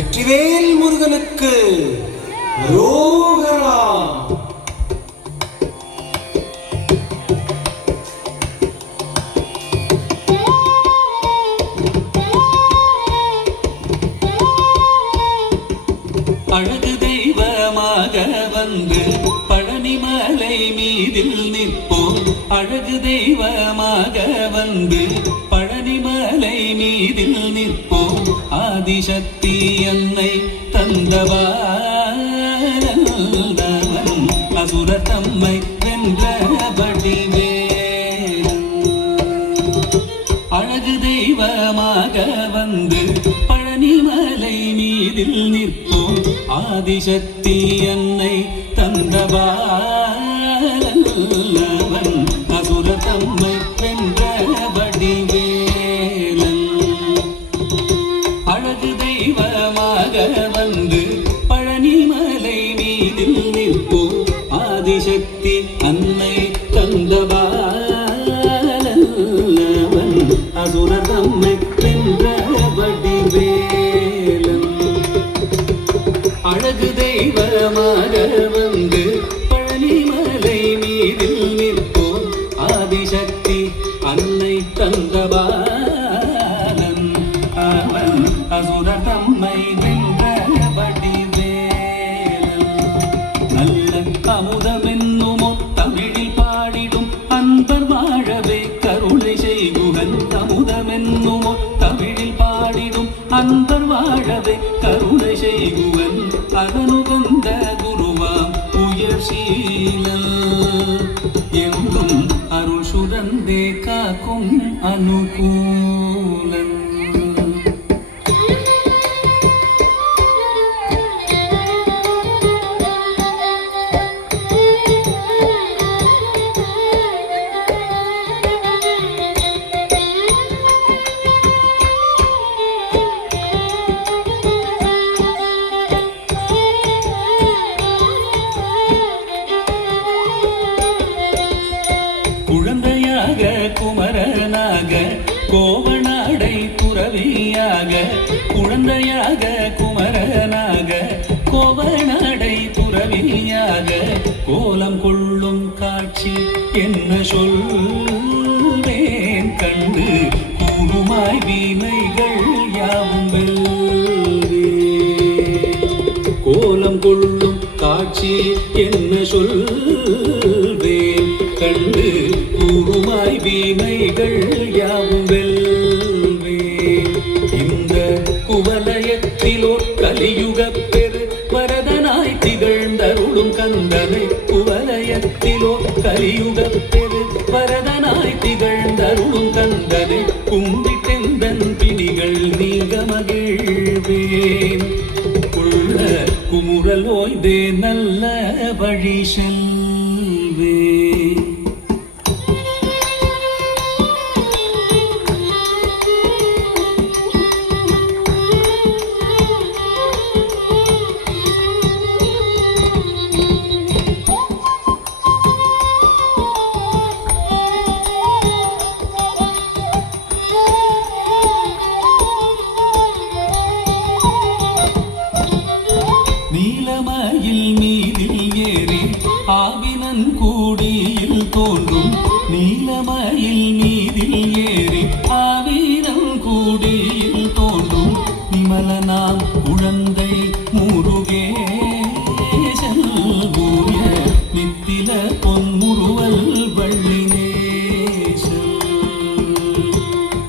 வெற்றிவேல் முருகனுக்கு ரோகரா. அழகு தெய்வமாக வந்து பழனிமலை மீதில் நிற்போம். அழகு தெய்வமாக வந்து பழனிமலை மீதில் நிற்போம். ஆதிசக்தி அன்னை தந்தவான் அசுரர் தம்மை வென்றபடி வேலன். அழகு தெய்வமாக வந்து பழனிமலை மீதில் நிற்போம். ஆதிசக்தி அன்னை தந்தவான் அசுரர் தம்மை வென்றபடி வேலன். அழகு தெய்வமாக வந்து பழனிமலை மீதில் நிற்போம். ஆதிசக்தி அன்னை தந்தவான் அசுரர் தம்மை வென்றபடி வேலன். அழகு தெய்வமாக வந்து பழனிமலை மீதில் நிற்போம். ஆதிசக்தி அன்னை தந்தவான் அவன் அசுரர் தம்மை வென்றபடி வேலன். நல்ல அமுதமென்னுமோ தமிழில் பாடிடும் அன்பர் வாழவே கருணை செய்குகன். அமுதமென்னுமோ தமிழில் பாடிடும் அன்பர் வாழவே கருணை செய்குவன். அதனுகந்த குருவாம் உயர் சீலன் எங்கும் அருள் சுரந்தே காக்கும் அனுகூலன். குழந்தையாக குமரனாக கோவனாடை துறவியாக. குழந்தையாக குமரனாக கோவனாடை துறவியாக. கோலம் கொள்ளும் காட்சி என்ன சொல்வேன் கண்டு கூறுமாய் வீணைகள் யாவும் வெல்வே. கோலம் கொள்ளும் காட்சி என்ன சொல்வேன் கண்டு கூறுமாய் வீணைகள் யாவும் வெல்வே. இந்த குவலயத்திலோர் கலியுகப் பெரு வரதனாய் திகழ்ந்தருளும் கந்தனை. குவலயத்திலோர் கலியுகப் பெரு வரதனாய் திகழ்ந்தருளும் கந்தனை. கும்பிட்டெந்தன் பிணிகள் நீங்க மகிழ்வேன். உள்ள குமுறல் ஓய்ந்தே நல்ல வழி செல்வே. நீலமயில் மீதில் ஏறி ஆவினன் கூடியில் தோன்றும். நீலமயில் மீதில் ஏறி ஆவினன் கூடியில் தோன்றும். நிமலனாம் குழந்தை முருகேசன் ஊய நித்தில பொன்முருவல் வள்ளினேசன்.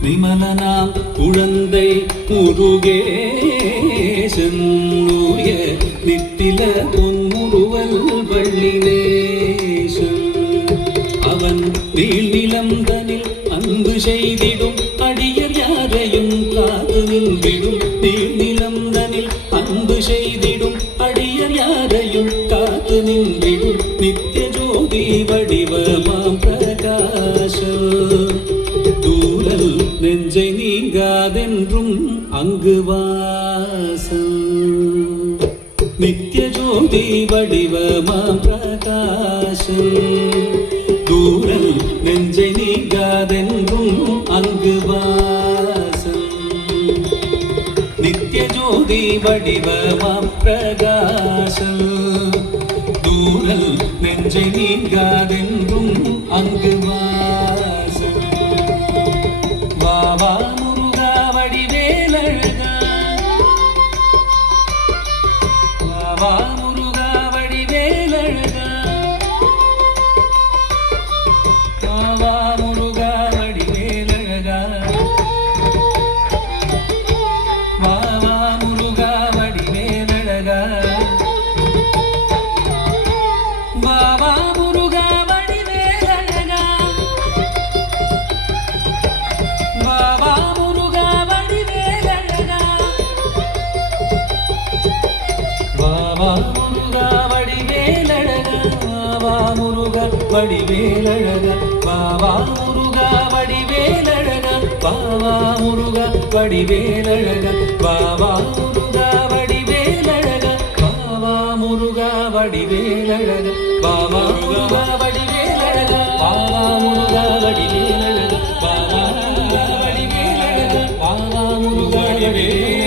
நிமலனாம் குழந்தை முருகேசன் ஊய நித்தில பொன்முருவல் வள்ளினேசன். அவன் நீள்நிலந்தனில் அன்பு செய்திடும் அடியர் யாரையும் காத்து நின்றிடும். நீள்நிலந்தனில் அன்பு செய்திடும் அடியர் யாரையும் காத்து நின்றிடும். நித்திய ஜோதி வடிவமாம் பிரகாச தூரல் நெஞ்சை நீங்காதென்றும் அங்கு வாசம். நித்திய ஜோதி வடிவமாம் பிரகாசம் தூரல் நெஞ்சை நீங்காதென்றும் அங்கு வாசம். நித்திய ஜோதி வடிவமாம் பிரகாசம் தூரல் நெஞ்சை நீங்காதென்றும் அங்கு வாசம் வா வா முருகா வடிவேலழகா வா வா முருகா வடிவேலழகா வா வா முருகா வடிவேலழகா வா வா முருகா வடிவேலழகா வா வா முருகா வடிவேலழகா வா வா முருகா வடிவேலழகா வா வா முருகா வடிவேலழகா வா முருகா வடிவேலழகா வா வா முருகா வடிவேலழகா வா வா முருகா வடிவேலழகா வா வா முருகா வடிவேலழகா வா வா முருகா வடிவேலழகா வா வா முருகா வடிவேலழகா வா வா முருகா வடிவேலழகா வா வா முருகா வடிவேலழகா வா வா முருகா வடிவேலழகா